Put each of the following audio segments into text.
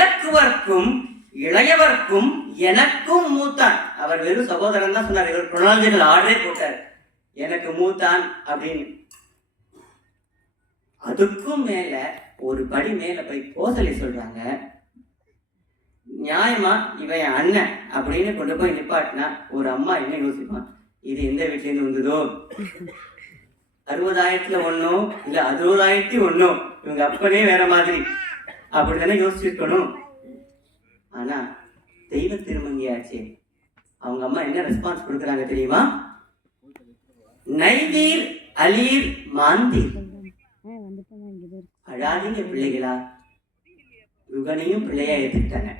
இலக்குவர்க்கும் இளையவர்க்கும் எனக்கும் மூத்தான். அவர் வெறும் சகோதரன் தான் சொன்னார். இவர் குணாஞ்சல் ஆர்டரே போட்டார். எனக்கு மூத்தான் அப்படின்னு. அதுக்கும் மேல ஒரு படி மேல போய் கோசலை சொல்றாங்க. நியாயமா இவன் என் அண்ணன் அப்படின்னு கொண்டு போய் நிப்பாட்டினா ஒரு அம்மா என்ன யோசிப்பான்? இது எந்த வீட்டிலேருந்து வந்ததோ? அறுபதாயிரத்துல ஒன்னோ இல்ல அறுபதாயிரத்தி ஒன்னோ இவங்க அப்பனே வேற மாதிரி. அப்படித்தானே யோசிச்சிருக்கணும்? ஆனா தெய்வ திருமங்கியாச்சு அவங்க அம்மா என்ன ரெஸ்பான்ஸ் கொடுக்குறாங்க தெரியுமா? நைதீர் அலீர் மாந்தீர். அழாதீங்க பிள்ளைகளா. யுகனையும் பிள்ளையா ஏற்றுக்கிட்டாங்க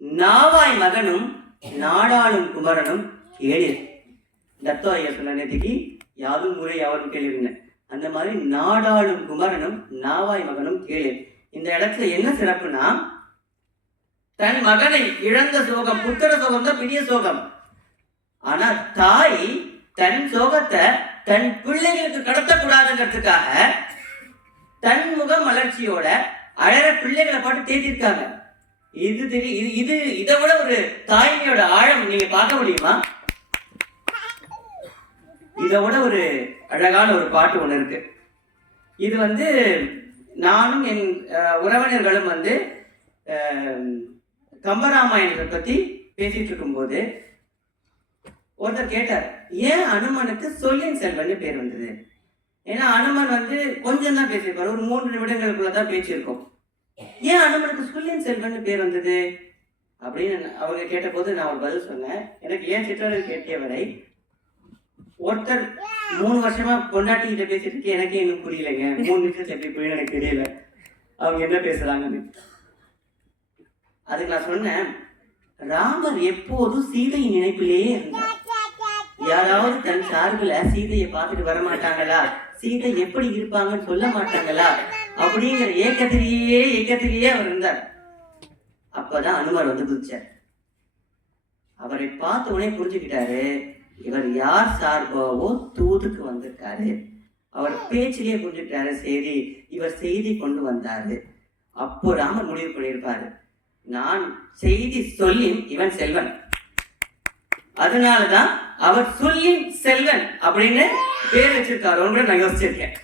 நாவாய் மகனும் நாடாளும் குமரனும் கேளிர் தத்தோ ஐயர் சொன்ன நேற்றுக்கு யாரும் முறை கேள்வி இருந்தேன் அந்த மாதிரி நாடாளும் குமரனும் நாவாய் மகனும் கேளிர் இந்த இடத்துல என்ன சிறப்புனா தன் மகனை இழந்த சோகம் புத்திர சோகம் தான் பெரிய சோகம். ஆனா தாய் தன் சோகத்தை தன் பிள்ளைகளுக்கு கடத்தக்கூடாதுங்கிறதுக்காக தன் முக மலர்ச்சியோட அழற பிள்ளைகளை பாட்டு தேத்திருக்காங்க. இது தெரிய இது இது இதை விட ஒரு தாய்மையோட ஆழம் நீங்க பார்க்க முடியுமா? இதை விட ஒரு அழகான ஒரு பாட்டு ஒன்று இருக்கு. இது வந்து நானும் என் உறவினர்களும் வந்து கம்பராமாயணத்தை பற்றி பேசிட்டு இருக்கும்போது ஒருத்தர் கேட்டார் ஏன் அனுமனுக்கு சொல்லின் செல்வன்னு பேர் வந்தது? ஏன்னா அனுமன் வந்து கொஞ்சம் தான் பேசியிருப்பார் ஒரு மூன்று நிமிடங்களுக்குள்ள தான் பேச்சிருக்கோம் ஏன் அனுமனுக்கு சொல்லின் செல்வன்னு பேர் வந்தது? அப்படின்னு அவங்க கேட்டபோது நான் ஒரு பதில் சொன்னேன். எனக்கு ஏன் சிற்றர்கள் கேட்டியவரை ஒருத்தர் மூணு வருஷமா பொண்டாட்டி கிட்ட பேசிட்டு இருக்கு எனக்கே இன்னும் புரியலைங்க. மூணு நிமிஷம் எப்படி போய் எனக்கு தெரியல. அவங்க என்ன பேசுறாங்கன்னு. அதுக்கு நான் சொன்னேன் ராமர் எப்போதும் சீதையின் நினைப்பிலேயே இருந்தார். யாராவது தன் சார்பில் சீதையை பார்த்துட்டு வர மாட்டாங்களா சீதை எப்படி இருப்பாங்கன்னு சொல்ல மாட்டாங்களா? அப்படிங்கிற ஏக்கத்திலேயே ஏக்கத்திலேயே அவர் இருந்தார். அப்பதான் அனுமர் வந்து குதிச்சார். அவரை பார்த்த உடனே புரிஞ்சுக்கிட்டாரு. இவர் யார் சார்பாவோ தூதுக்கு வந்திருக்காரு. அவர் பேச்சிலேயே புரிஞ்சுக்கிட்டாரு சரி இவர் செய்தி கொண்டு வந்தாரு. அப்போ ராமர் முடிவு பண்ணியிருப்பாரு. நான் செய்தி சொல்லி இவன் செல்வன். அதனாலதான் அவர் சொல்லி செல்வன் அப்படின்னு பேர் வச்சிருக்காரோன்னு நான் யோசிச்சிருக்கேன்.